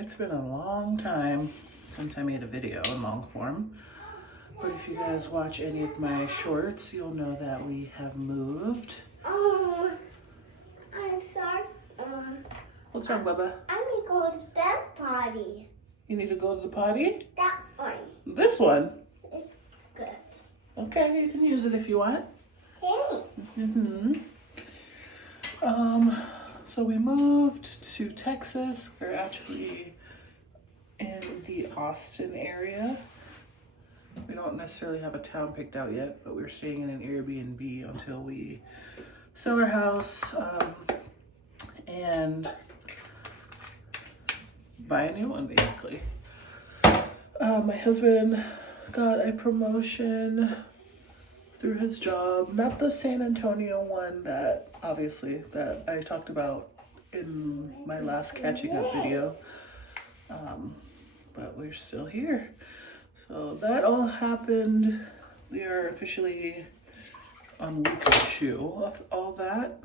It's been a long time since I made a video in long form, but if you guys watch any of my shorts, you'll know that we have moved. I'm sorry. What's wrong, Bubba? I need to go to this party. You need to go to the potty? That one. This one? It's good. Okay, you can use it if you want. Thanks. So we moved to Texas. We're actually in the Austin area. We don't necessarily have a town picked out yet, but we're staying in an Airbnb until we sell our house and buy a new one, basically. My husband got a promotion through his job, not the San Antonio one that obviously that I talked about in my last catching up video, but we're still here. So that all happened. We are officially on week 2 of all that.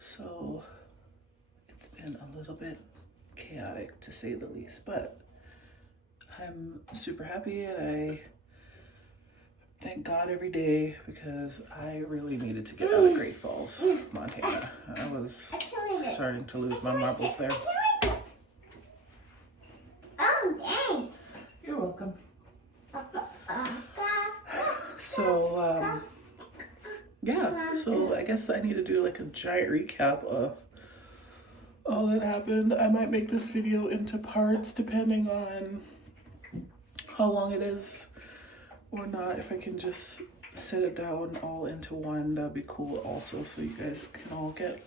So it's been a little bit chaotic to say the least, but I'm super happy and I thank God every day because I really needed to get out of Great Falls, Montana. I was starting to lose my marbles there. Oh, thanks. You're welcome. So, yeah, so I guess I need to do like a giant recap of all that happened. I might make this video into parts depending on how long it is or not. If I can just sit it down all into one, that'd be cool also, so you guys can all get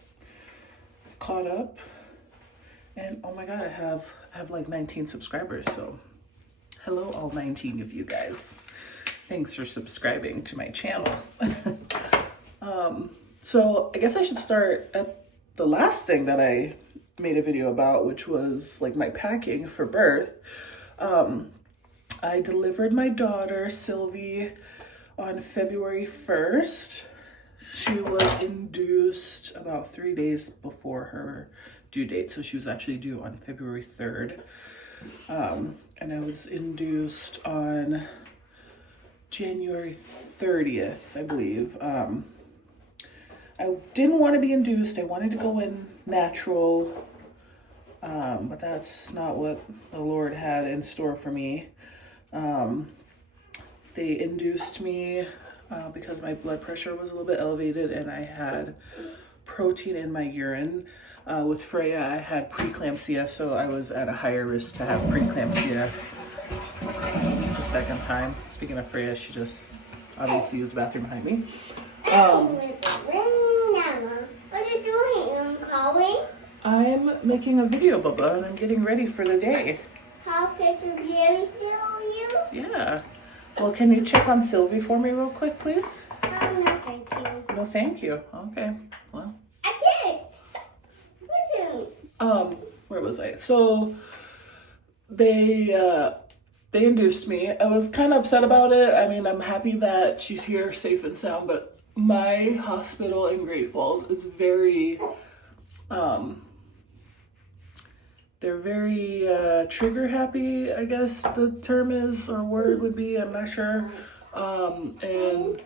caught up. And oh my god, I have like 19 subscribers, so hello all 19 of you guys. Thanks for subscribing to my channel. So I guess I should start at the last thing that I made a video about, which was like my packing for birth. I delivered my daughter, Sylvie, on February 1st. She was induced about 3 days before her due date. So she was actually due on February 3rd. And I was induced on January 30th, I believe. I didn't want to be induced. I wanted to go in natural. But that's not what the Lord had in store for me. They induced me because my blood pressure was a little bit elevated and I had protein in my urine. With Freya, I had preeclampsia, so I was at a higher risk to have preeclampsia the second time. Speaking of Freya, she just obviously used the bathroom behind me. What are you doing, Chloe? I'm making a video, Bubba, and I'm getting ready for the day. How could you really feel you? Yeah. Well, can you check on Sylvie for me real quick, please? No, thank you. No, thank you. Okay. Well. I did. Where was I? So they induced me. I was kind of upset about it. I mean, I'm happy that she's here safe and sound, but my hospital in Great Falls is very, they're very trigger happy, I guess the term is, or word would be, I'm not sure. And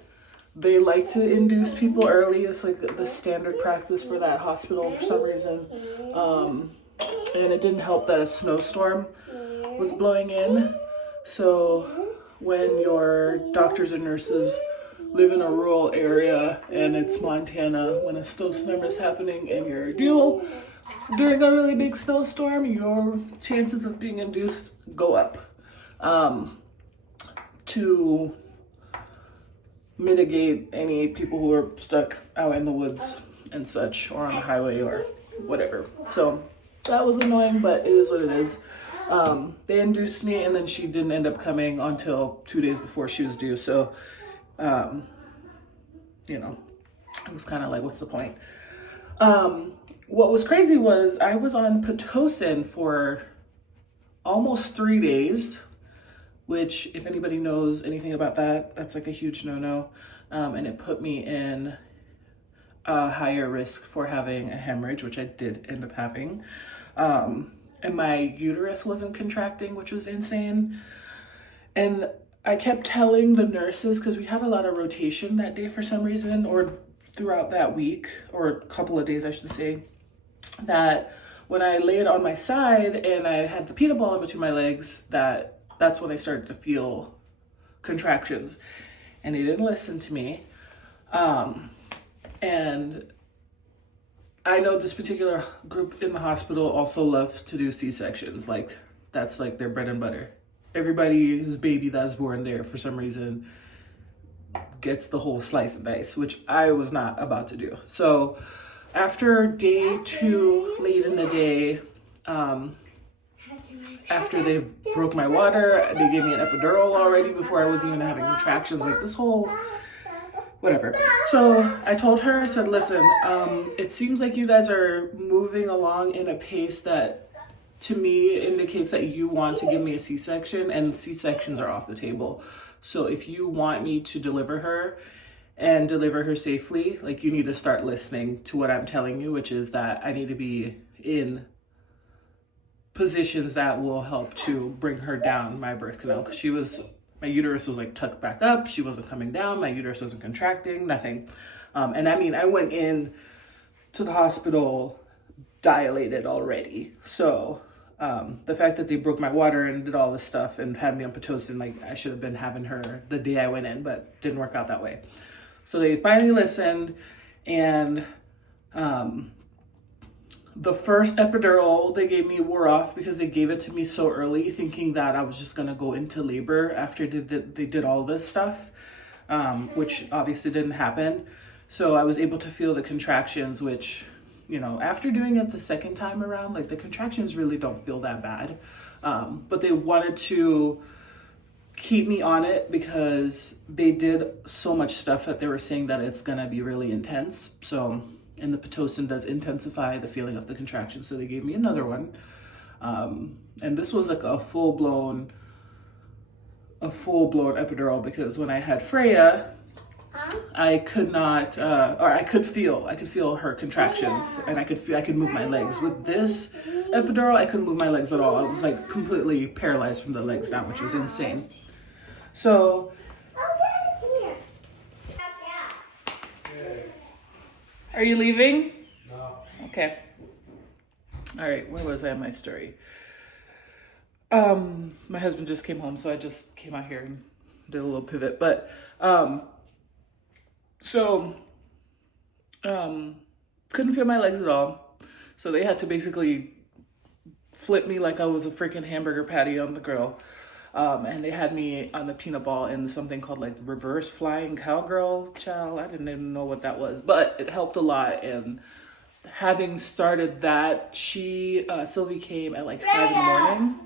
they like to induce people early. It's like the standard practice for that hospital for some reason. And it didn't help that a snowstorm was blowing in. So when your doctors and nurses live in a rural area and it's Montana, when a snowstorm is happening and you're due during a really big snowstorm, your chances of being induced go up. To mitigate any people who are stuck out in the woods and such, or on the highway or whatever. So that was annoying, but it is what it is. They induced me and then she didn't end up coming until 2 days before she was due. So, you know, it was kind of like, what's the point? What was crazy was I was on Pitocin for almost 3 days, which if anybody knows anything about that, that's like a huge no-no. And it put me in a higher risk for having a hemorrhage, which I did end up having. And my uterus wasn't contracting, which was insane. And I kept telling the nurses, because we had a lot of rotation that day for some reason, or throughout that week, or a couple of days, I should say, that when I laid on my side and I had the peanut ball in between my legs, that's when I started to feel contractions. And they didn't listen to me. And I know this particular group in the hospital also love to do C-sections. Like, that's like their bread and butter. Everybody whose baby that's born there for some reason gets the whole slice and dice, which I was not about to do. So after day 2, late in the day, after they broke my water, they gave me an epidural already before I was even having contractions, like this whole whatever. So I told her, I said, listen, it seems like you guys are moving along in a pace that to me indicates that you want to give me a C-section, and C-sections are off the table. So if you want me to deliver her and deliver her safely, like, you need to start listening to what I'm telling you, which is that I need to be in positions that will help to bring her down my birth canal, because my uterus was like tucked back up. She wasn't coming down. My uterus wasn't contracting, nothing. And I mean, I went in to the hospital dilated already. So the fact that they broke my water and did all this stuff and had me on Pitocin, like, I should have been having her the day I went in, but didn't work out that way. So they finally listened, and the first epidural they gave me wore off because they gave it to me so early, thinking that I was just gonna go into labor after they did all this stuff, which obviously didn't happen. So I was able to feel the contractions, which, you know, after doing it the second time around, like, the contractions really don't feel that bad. But they wanted to keep me on it because they did so much stuff that they were saying that it's gonna be really intense. So, and the Pitocin does intensify the feeling of the contraction. So they gave me another one. And this was like a full-blown epidural, because when I had Freya, I could not, or I could feel her contractions, and I could move my legs. With this epidural, I couldn't move my legs at all. I was like completely paralyzed from the legs down, which was insane. So, are you leaving? No. Okay. All right, where was I in my story? My husband just came home, so I just came out here and did a little pivot. But couldn't feel my legs at all. So they had to basically flip me like I was a freaking hamburger patty on the grill. And they had me on the peanut ball in something called like reverse flying cowgirl. Child, I didn't even know what that was, but it helped a lot. And having started that, Sylvie came at like 5 in the morning.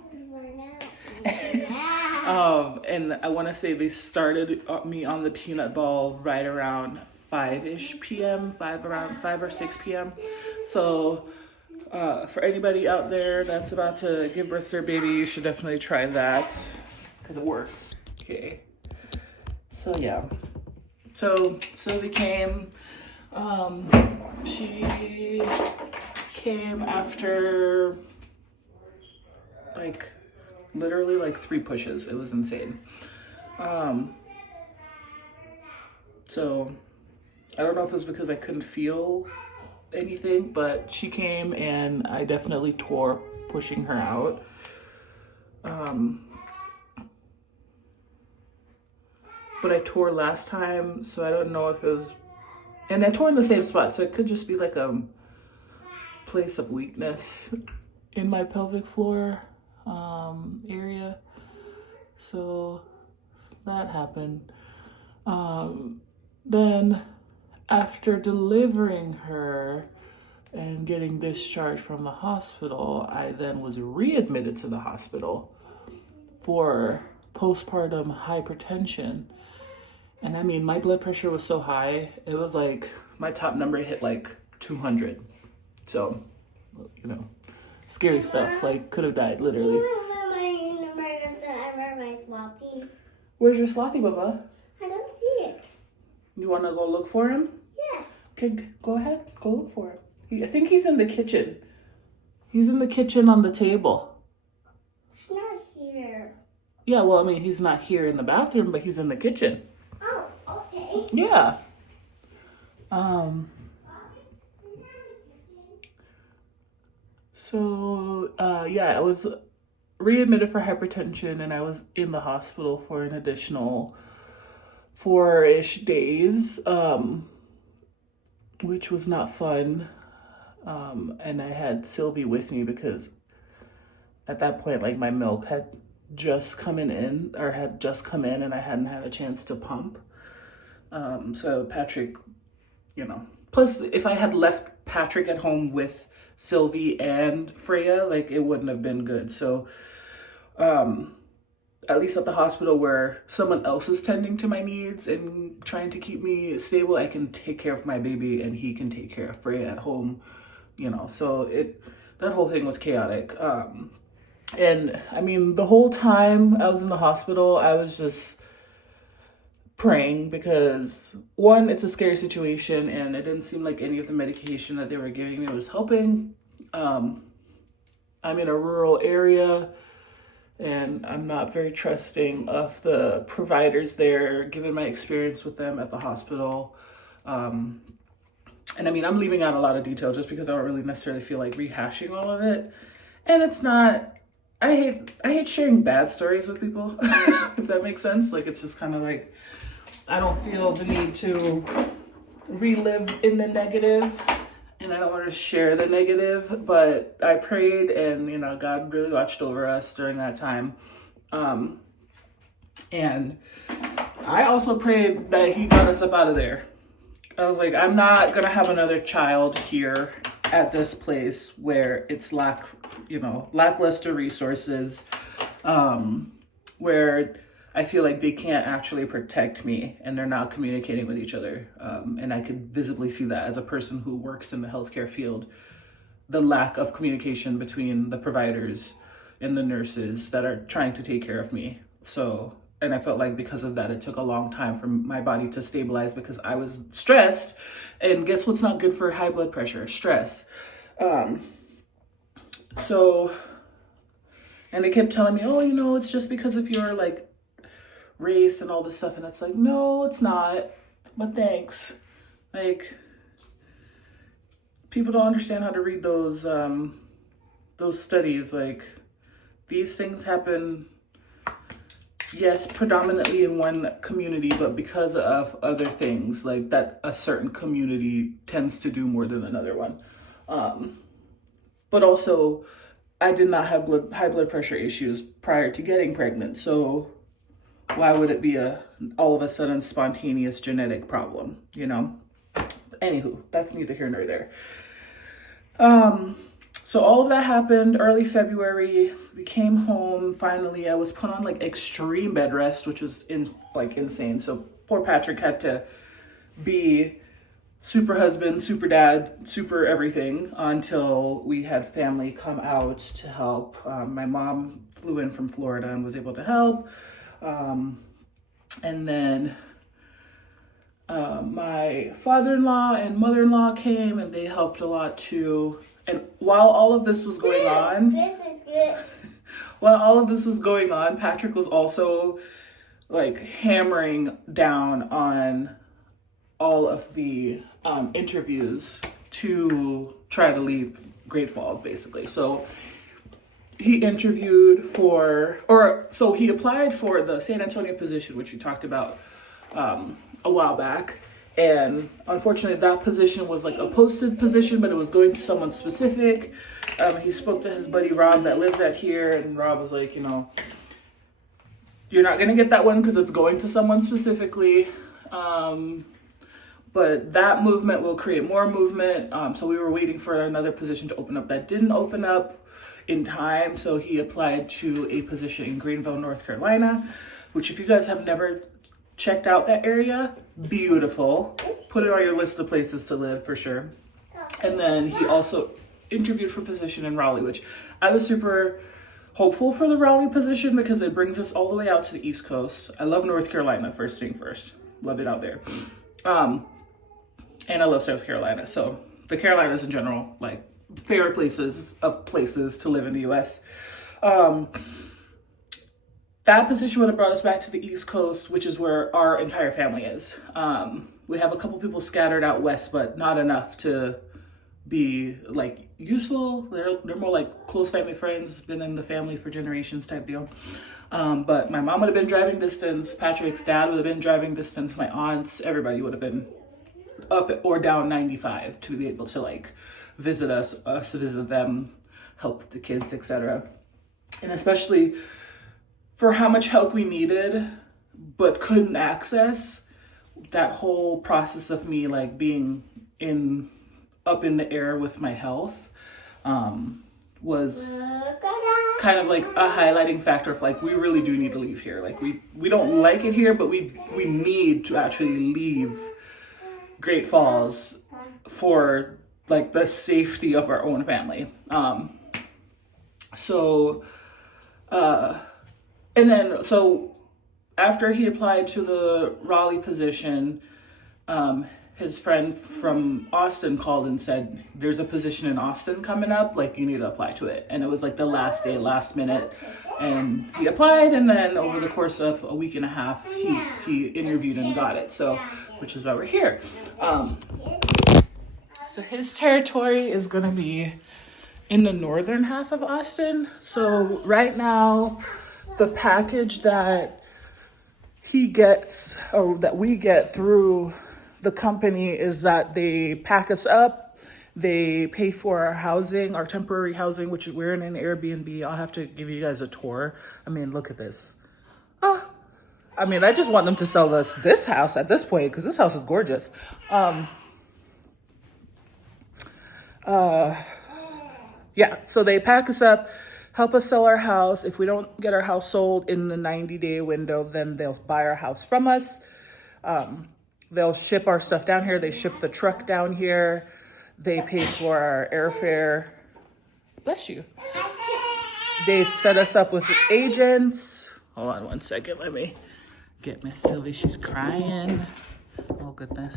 And I want to say they started me on the peanut ball right around 5-ish p.m., around 5 or 6 p.m. So for anybody out there that's about to give birth to their baby, you should definitely try that because it works. Okay. So yeah. So Sylvie came. She came after like literally like 3 pushes. It was insane. So I don't know if it was because I couldn't feel anything, but she came and I definitely tore pushing her out. But I tore last time, so I don't know if it was, and I tore in the same spot, so it could just be like a place of weakness in my pelvic floor area. So that happened. Then after delivering her and getting discharged from the hospital, I then was readmitted to the hospital for postpartum hypertension. And I mean, my blood pressure was so high, it was like my top number hit like 200. So, you know, scary stuff. Like, could have died, literally. Where's your slothy, Bubba? I don't see it. You want to go look for him? Yeah. Okay, go ahead. Go look for him. I think he's in the kitchen. He's in the kitchen on the table. It's not here. Yeah, well, I mean, he's not here in the bathroom, but he's in the kitchen. Oh, okay. Yeah. Yeah, I was readmitted for hypertension and I was in the hospital for an additional 4-ish days, which was not fun. And I had Sylvie with me because at that point, like, my milk had just come in and I hadn't had a chance to pump. So Patrick, plus if I had left Patrick at home with Sylvie and Freya, like, it wouldn't have been good. So at least at the hospital where someone else is tending to my needs and trying to keep me stable, I can take care of my baby and he can take care of Freya at home, so that whole thing was chaotic. And I mean, the whole time I was in the hospital, I was just praying because, one, it's a scary situation and it didn't seem like any of the medication that they were giving me was helping. I'm in a rural area and I'm not very trusting of the providers there, given my experience with them at the hospital. And I mean, I'm leaving out a lot of detail just because I don't really necessarily feel like rehashing all of it. And it's not, I hate sharing bad stories with people, if that makes sense. Like, it's just kind of like, I don't feel the need to relive in the negative and I don't want to share the negative, but I prayed and, God really watched over us during that time. And I also prayed that he got us up out of there. I was like, I'm not going to have another child here at this place where it's lackluster resources, where I feel like they can't actually protect me and they're not communicating with each other. And I could visibly see that as a person who works in the healthcare field, the lack of communication between the providers and the nurses that are trying to take care of me. And I felt like because of that, it took a long time for my body to stabilize because I was stressed. And guess what's not good for high blood pressure? Stress. And they kept telling me, oh, it's just because of your race and all this stuff. And it's like, no, it's not. But thanks. Like, people don't understand how to read those studies. Like, these things happen, yes, predominantly in one community, but because of other things, like that a certain community tends to do more than another one. But also, I did not have high blood pressure issues prior to getting pregnant. So why would it be all of a sudden spontaneous genetic problem, Anywho, that's neither here nor there. So all of that happened early February. We came home. Finally, I was put on extreme bed rest, which was insane. So poor Patrick had to be super husband, super dad, super everything until we had family come out to help. My mom flew in from Florida and was able to help. And then my father-in-law and mother-in-law came and they helped a lot too. And while all of this was going on, Patrick was also hammering down on all of the interviews to try to leave Great Falls, basically. So he interviewed he applied for the San Antonio position, which we talked about a while back. And unfortunately, that position was a posted position, but it was going to someone specific. He spoke to his buddy Rob that lives out here, and Rob was like, you're not going to get that one because it's going to someone specifically. But that movement will create more movement. So we were waiting for another position to open up that didn't open up in time. So he applied to a position in Greenville, North Carolina, which if you guys have never checked out that area, beautiful. Put it on your list of places to live for sure. And then he also interviewed for a position in Raleigh, which I was super hopeful for the Raleigh position because it brings us all the way out to the East Coast. I love North Carolina, first thing first. Love it out there. And I love South Carolina. So the Carolinas in general, like favorite places to live in the US. That position would have brought us back to the East Coast, which is where our entire family is. We have a couple people scattered out west, but not enough to be like useful. They're more like close family friends, been in the family for generations type deal. But my mom would have been driving distance. Patrick's dad would have been driving distance. My aunts, everybody would have been up or down 95 to be able to like visit us visit them, help with the kids, etc. And especially for how much help we needed but couldn't access, that whole process of me like being up in the air with my health was kind of like a highlighting factor of like, we really do need to leave here. Like we don't like it here, but we need to actually leave Great Falls for like the safety of our own family. So after he applied to the Raleigh position, his friend from Austin called and said, there's a position in Austin coming up, like you need to apply to it. And it was like the last day, last minute. And he applied, and then over the course of a week and a half, he interviewed and got it. So, which is why we're here. So his territory is gonna be in the northern half of Austin. So right now, the package that he gets, or that we get through the company, is that they pack us up, they pay for our housing, our temporary housing, which we're in an Airbnb. I'll have to give you guys a tour. I mean, look at this. I mean, I just want them to sell us this house at this point, because this house is gorgeous. Yeah, so they pack us up, help us sell our house. If we don't get our house sold in the 90-day window, then they'll buy our house from us. They'll ship our stuff down here. They ship the truck down here. They pay for our airfare. Bless you. They set us up with agents. Hold on one second. Let me get Miss Sylvie. She's crying. Oh, goodness.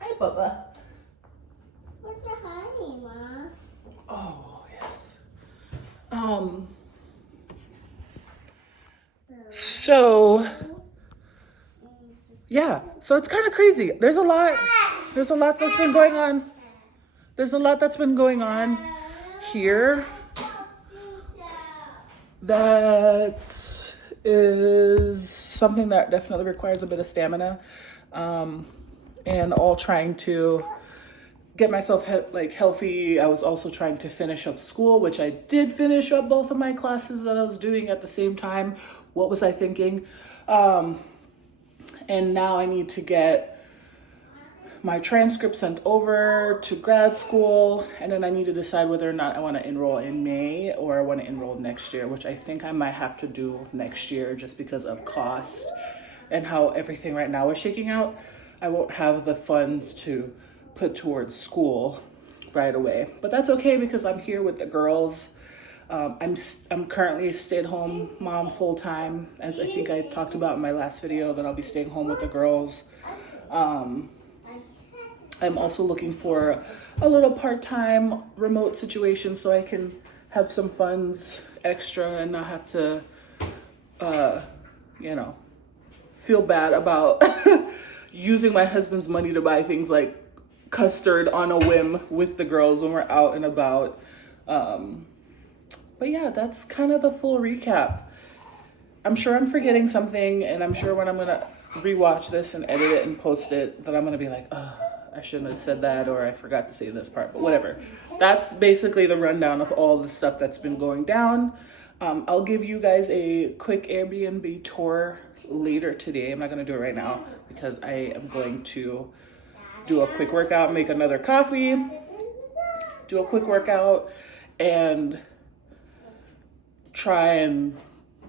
Hi, Bubba. What's your honey, Mom? Oh, yes. So, yeah. So it's kind of crazy. There's a lot that's been going on. There's a lot that's been going on here that is something that definitely requires a bit of stamina, and all trying to get myself healthy. I was also trying to finish up school, which I did finish up both of my classes that I was doing at the same time. What was I thinking? And now I need to get my transcript sent over to grad school, and then I need to decide whether or not I want to enroll in May or I want to enroll next year, which I think I might have to do next year just because of cost and how everything right now is shaking out. I won't have the funds to put towards school right away, but that's okay because I'm here with the girls. I'm currently a stay-at-home mom full-time, as I think I talked about in my last video, that I'll be staying home with the girls. I'm also looking for a little part-time remote situation so I can have some funds extra and not have to, feel bad about using my husband's money to buy things like custard on a whim with the girls when we're out and about. But yeah, that's kind of the full recap. I'm sure I'm forgetting something, and I'm sure when I'm gonna rewatch this and edit it and post it that I'm gonna be like, oh, I shouldn't have said that, or I forgot to say this part, but whatever. That's basically the rundown of all the stuff that's been going down. I'll give you guys a quick Airbnb tour later today. I'm not gonna do it right now because I am going to do a quick workout, make another coffee, do a quick workout, and try and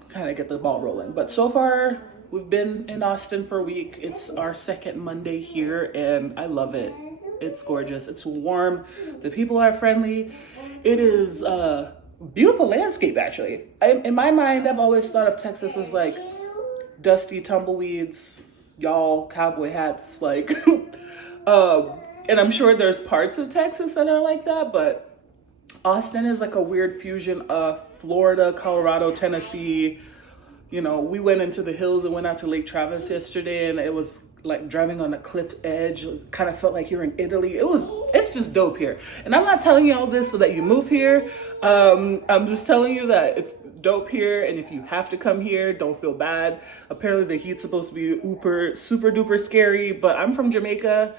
kind of get the ball rolling. But so far, we've been in Austin for a week. It's our second Monday here, and I love it. It's gorgeous. It's warm. The people are friendly. It is a beautiful landscape, actually. In my mind, I've always thought of Texas as like dusty tumbleweeds, y'all cowboy hats, like, and I'm sure there's parts of Texas that are like that, but Austin is like a weird fusion of Florida, Colorado, Tennessee. You know, we went into the hills and went out to Lake Travis yesterday, and it was like driving on a cliff edge. Kind of felt like you're in Italy. It's just dope here. And I'm not telling you all this so that you move here. I'm just telling you that it's dope here, and if you have to come here, don't feel bad. Apparently the heat's supposed to be super duper scary, but I'm from Jamaica,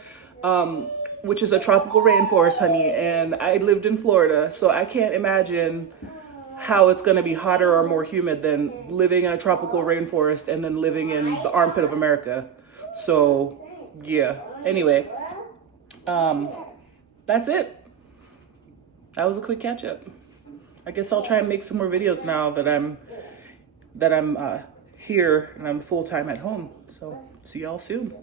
which is a tropical rainforest, honey, and I lived in Florida, so I can't imagine how it's going to be hotter or more humid than living in a tropical rainforest and then living in the armpit of America. So yeah, anyway, that's it. That was a quick catch up. I guess I'll try and make some more videos now that I'm here and I'm full time at home. So see y'all soon.